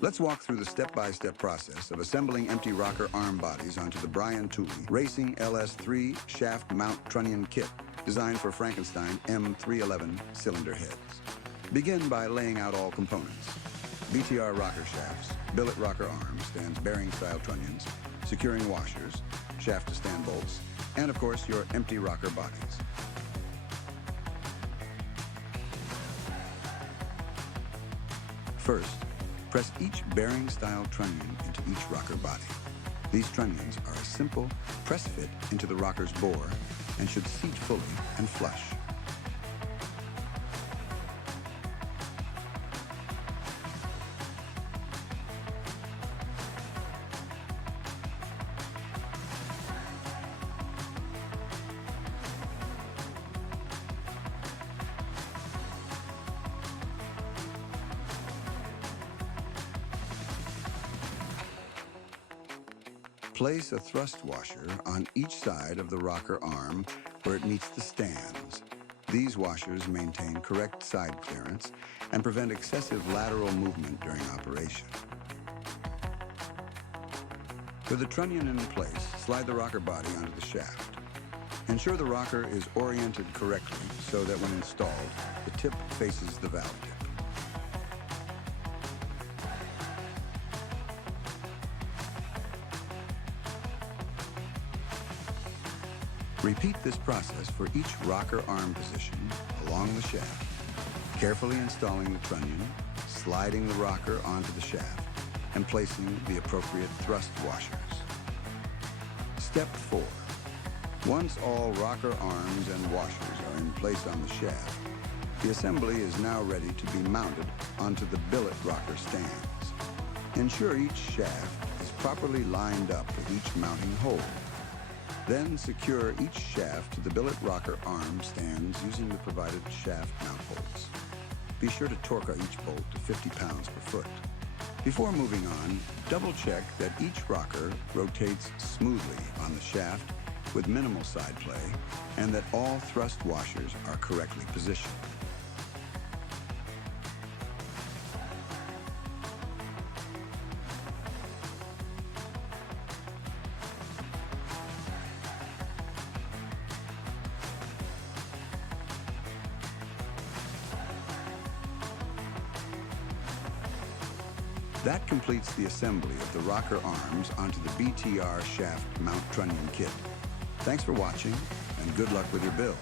Let's walk through the step-by-step process of assembling empty rocker arm bodies onto the Brian Tooley Racing LS3 shaft mount trunnion kit designed for Frankenstein M311 cylinder heads. Begin by laying out all components. BTR rocker shafts, billet rocker arms, stands bearing-style trunnions, securing washers, shaft-to-stand bolts, and of course your empty rocker bodies. First, press each bearing-style trunnion into each rocker body. These trunnions are a simple press fit into the rocker's bore and should seat fully and flush. Place a thrust washer on each side of the rocker arm where it meets the stands. These washers maintain correct side clearance and prevent excessive lateral movement during operation. With the trunnion in place, slide the rocker body onto the shaft. Ensure the rocker is oriented correctly so that when installed, the tip faces the valve tip. Repeat this process for each rocker arm position along the shaft, carefully installing the trunnion, sliding the rocker onto the shaft, and placing the appropriate thrust washers. Step 4. Once all rocker arms and washers are in place on the shaft, the assembly is now ready to be mounted onto the billet rocker stands. Ensure each shaft is properly lined up with each mounting hole. Then secure each shaft to the billet rocker arm stands using the provided shaft mount bolts. Be sure to torque each bolt to 50 pounds per foot. Before moving on, double check that each rocker rotates smoothly on the shaft with minimal side play and that all thrust washers are correctly positioned. That completes the assembly of the rocker arms onto the BTR shaft mount trunnion kit. Thanks for watching, and good luck with your build.